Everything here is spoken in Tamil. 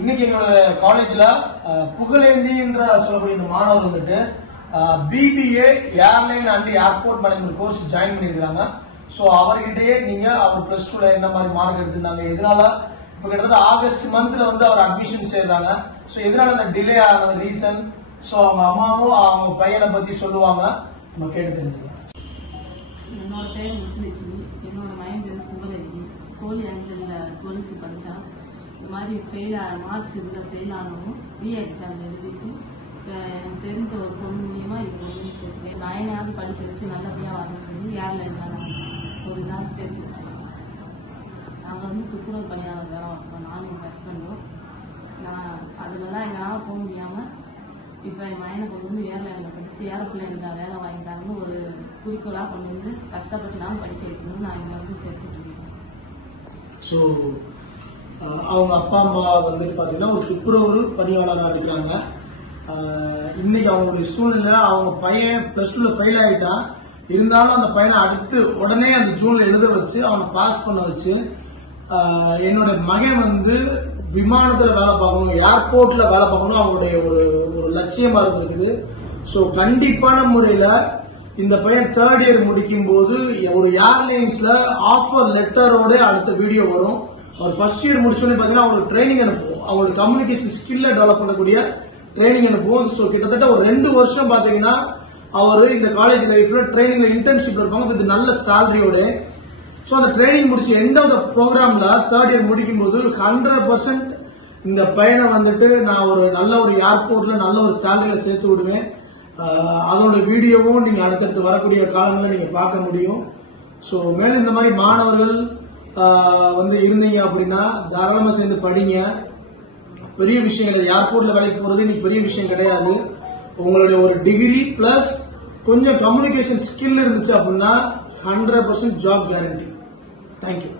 இன்னைக்கு எங்களோட காலேஜ்ல புகழேந்தின்ற சொல்லக்கூடிய இந்த மாணவர் வந்துட்டு BBA airline and airport management course join பண்ணிருக்காங்க. ஸோ அவர்கிட்டயே நீங்க அவர் +2ல என்ன மாதிரி மார்க் எடுத்திருந்தாங்க, எதனால இப்போ கிட்டத்தட்ட ஆகஸ்ட் மந்த்ல வந்து அவர் அட்மிஷன் சேர்றாங்க, ஸோ எதனால அந்த டிலே ஆனது ரீசன், ஸோ அவங்க அம்மாவும் அவங்க பையனை பத்தி சொல்லுவாங்க, நம்ம கேட்டு தெரிஞ்சுக்கலாம். என்னோட பேர் முத்துலட்சி. என்னோட மைண்ட் வந்து புகழேந்தி. கோழி அஞ்சல்ல 12th படித்தான். இந்த மாதிரி மார்க்ஸ் இதில் ஃபெயில் ஆனவும் எக்ஸாம் எழுதிட்டு எனக்கு தெரிஞ்ச ஒரு பொண்ணு மூலியமா இது ஒன்று சேர்த்துவேன். 9வது படிக்க வச்சு நல்லபடியாக வரணும் ஏர்லைனில் நான் ஒரு இதாக சேர்த்துருக்கேன். நாங்கள் வந்து துப்புரவு பணியாளர் வேலை பார்க்குறோம், நானும் எங்கள் ஹஸ்பண்டும். நான் அதிலலாம் எங்களால் போக முடியாமல் இப்போ என் மயனை கொண்டு வந்து ஏர்லைனில் படித்து ஏரோப்ளைனில் வேலை வாங்கிட்டாங்கன்னு ஒரு குறிக்கோளாக கொண்டு வந்து கஷ்டப்பட்டுனாலும் படிக்க வைக்கணும்னு நான் இங்கே வந்து சேர்த்துட்ருக்கேன். ஸோ அவங்க அப்பா அம்மா வந்துட்டு பார்த்தீங்கன்னா ஒரு துப்புரவு பணியாளராக இருக்கிறாங்க. இன்னைக்கு அவங்களுடைய சூழ்நிலை, அவங்க பையன் +2ல ஃபெயில் ஆகிட்டான், இருந்தாலும் அந்த பையனை அடுத்து உடனே அந்த ஜூன்ல எழுத வச்சு அவனை பாஸ் பண்ண வச்சு என்னோட மகன் வந்து விமானத்தில் வேலை பார்க்கணும், ஏர்போர்ட்ல வேலை பார்க்கணும் அவங்களுடைய ஒரு லட்சியமா இருந்திருக்குது. ஸோ கண்டிப்பான முறையில இந்த பையன் 3rd இயர் முடிக்கும் போது ஒரு ஏர்லைன்ஸ்ல ஆஃபர் லெட்டரோட அடுத்த வீடியோ வரும். அவர் 1st இயர் முடிச்சோடனே பாத்தீங்கன்னா அவங்களுக்கு ட்ரைனிங் அனுப்புவோம், அவங்களுக்கு கம்யூனிகேஷன் ஸ்கில்ல டெவலப் பண்ணக்கூடிய ட்ரைனிங் அனுப்புவோம். ஸோ கிட்டத்தட்ட ஒரு 2 வருஷம் பாத்தீங்கன்னா அவர் இந்த காலேஜ் லைஃப்ல ட்ரைனிங்ல இன்டர்ன்ஷிப்ல இருப்பாங்க வித் நல்ல சேலரியோட. ஸோ அந்த ட்ரைனிங் முடிச்சு எண்ட் ஆஃப் த ப்ரோக்ராம்ல 3rd இயர் முடிக்கும் போது 100% இந்த பையனை வந்துட்டு நான் ஒரு நல்ல ஒரு ஏர்போர்ட்ல நல்ல ஒரு சேலரியில சேர்த்து விடுவேன். அதோட வீடியோவும் நீங்க அடுத்தடுத்து வரக்கூடிய காலங்களில் நீங்க பார்க்க முடியும். ஸோ மேலும் இந்த மாதிரி மாணவர்கள் வந்து இருந்தீங்க அப்படின்னா தாராளமா சேர்ந்து படிங்க. பெரிய விஷயம் கிடையாது, ஏர்போர்ட்ல வேலைக்கு போறது இன்னைக்கு பெரிய விஷயம் கிடையாது. உங்களுடைய ஒரு டிகிரி பிளஸ் கொஞ்சம் கம்யூனிகேஷன் ஸ்கில் இருந்துச்சு அப்படின்னா 100% ஜாப் கேரண்டி. தேங்க்யூ.